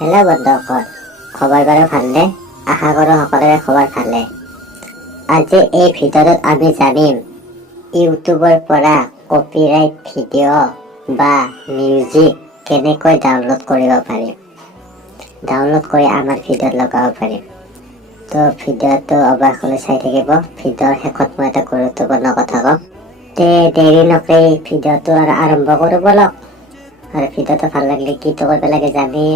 Hello' বন্ধুসকল, খবৰ বাৰু ভালনে? আশা কৰোঁ সকলোৰে খবৰ ভালে। আজি এই ভিডিঅ'টোত আমি জানিম ইউটিউবৰ পৰা কপিৰাইট ভিডিঅ' বা মিউজিক কেনেকৈ ডাউনলোড কৰিব পাৰিম, ডাউনলোড কৰি আমাৰ ভিডিঅ'ত লগাব পাৰিম। তো ভিডিঅ'টো অৱশেষলৈ চাই থাকিব। ভিডিঅ'ৰ শেষত মই এটা গুৰুত্বপূৰ্ণ কথা ক'ম। দেৰি নকৰি ভিডিঅ'টো আৰম্ভ কৰোঁ ব'লক। আৰু ভিডিঅ'টো ভাল লাগিলে কিটো কৰিব লাগে জানি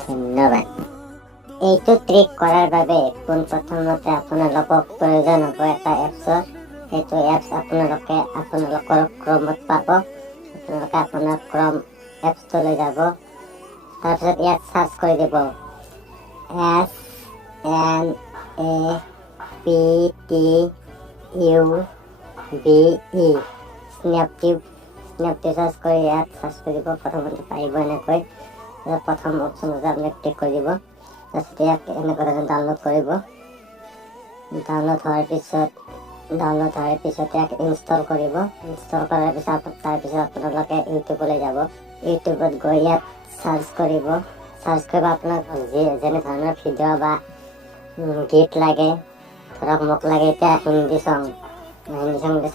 ধন্যবাদ। এইটো ট্ৰিক কৰাৰ বাবে পোনপ্ৰথমতে আপোনালোকক প্ৰয়োজন হ'ব এটা এপছৰ। সেইটো এপছ আপোনালোকৰ ক্ৰমত পাব। আপোনালোকে আপোনাৰ ক্ৰম এপছটোলৈ যাব। তাৰপিছত ইয়াত চাৰ্চ কৰি দিব SNAPTUBE স্নেপটিউব চাৰ্চ কৰি ইয়াত চাৰ্চ কৰিব। প্ৰথমতে পাৰিব এনেকৈ প্ৰথম অপশ্যন আপুনি ক্লিক কৰি দিব। তাৰপিছত ইয়াক এনেকৈ ডাউনলোড কৰিব। ডাউনলোড হোৱাৰ পিছত ইয়াক ইনষ্টল কৰিব। ইনষ্টল কৰাৰ পিছত আপোনালোকে ইউটিউবলৈ যাব। ইউটিউবত গৈ ইয়াত চাৰ্চ কৰিব আপোনাক যেনে ধৰণৰ ভিডিঅ' বা গীত লাগে। ধৰক মোক লাগে এতিয়া হিন্দী চং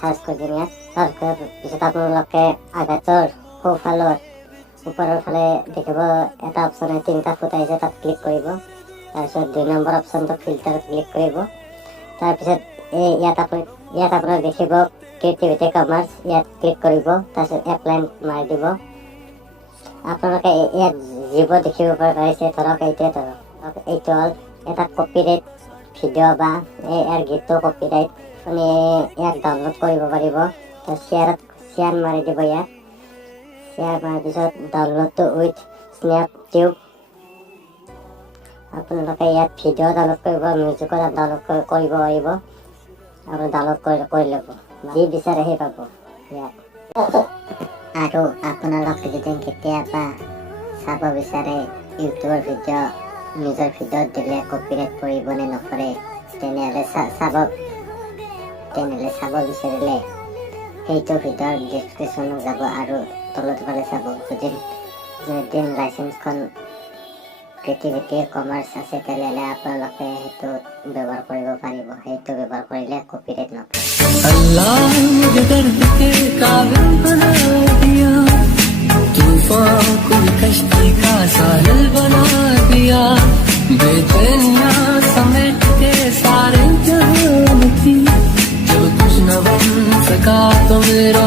চাৰ্চ কৰি দিম। ইয়াত চাৰ্চ কৰাৰ পিছত আপোনালোকে আগাটোৰ সোঁফালত ওপৰৰ ফালে দেখিব এটা অপশ্যন তিনিটা ফুট আহিছে, তাত ক্লিক কৰিব। তাৰপিছত 2 নম্বৰ অপশ্যনটো ফিল্টাৰত ক্লিক কৰিব। তাৰপিছত ইয়াত আপোনাৰ দেখিব ক্ৰিয়েটিভিটি কমাৰ্চ, ইয়াত ক্লিক কৰিব। তাৰপিছত এপ্লাই মাৰি দিব। আপোনালোকে ইয়াত যিবোৰ দেখিব পাৰিছে, ধৰক এইটো হ'ল এটা কপিৰাইট ভিডিঅ' বা ইয়াৰ গীতটো কপিৰাইট। আপুনি ইয়াক ডাউনলোড কৰিব পাৰিব। শ্বেয়াৰ মাৰি দিব। ইয়াত শ্বেয়াৰ মাৰাৰ পিছত ডাউনলোড উইথ স্নেপটিউব। আপোনালোকে ইয়াত ভিডিঅ' ডাউনলোড কৰিব, মিউজিকো ডাউনলোড কৰিব পাৰিব। আপুনি ডাউনলোড কৰি ল'ব, যি বিচাৰে সেই পাব ইয়াত। আৰু আপোনালোকে যদি কেতিয়াবা চাব বিচাৰে ইউটিউবৰ ভিডিঅ' নিজৰ ভিডিঅ'ত দিলে কপিৰাইট পৰিব নে নপৰে, তেনেহ'লে চাব বিচাৰিলে সেইটো ভিডিঅ'ৰ ডেছক্ৰিপশ্যনত যাব আৰু তলত পালে চাব। যদি লাইচেঞ্চখন ক্ৰিয়েটিভিটি কমাৰ্চ আছে তেনেহ'লে আপোনালোকে সেইটো ব্যৱহাৰ কৰিব পাৰিব। সেইটো ব্যৱহাৰ কৰিলে কপিৰাইট নপৰে। अल्लाह मुझे दर्द के काबिल बना दिया, तूफान को कश्ती का साहिल बना दिया, बेचैनिया समेट के सारे जहां की, जब कुछ न बन सका तो मेरा